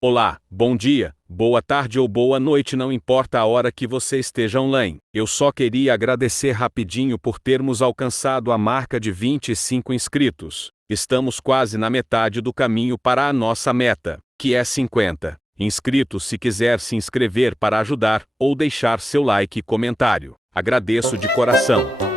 Olá, bom dia, boa tarde ou boa noite, não importa a hora que você esteja online. Eu só queria agradecer rapidinho por termos alcançado a marca de 25 inscritos. Estamos quase na metade do caminho para a nossa meta, que é 50 inscritos. Se quiser se inscrever para ajudar, ou deixar seu like e comentário, agradeço de coração.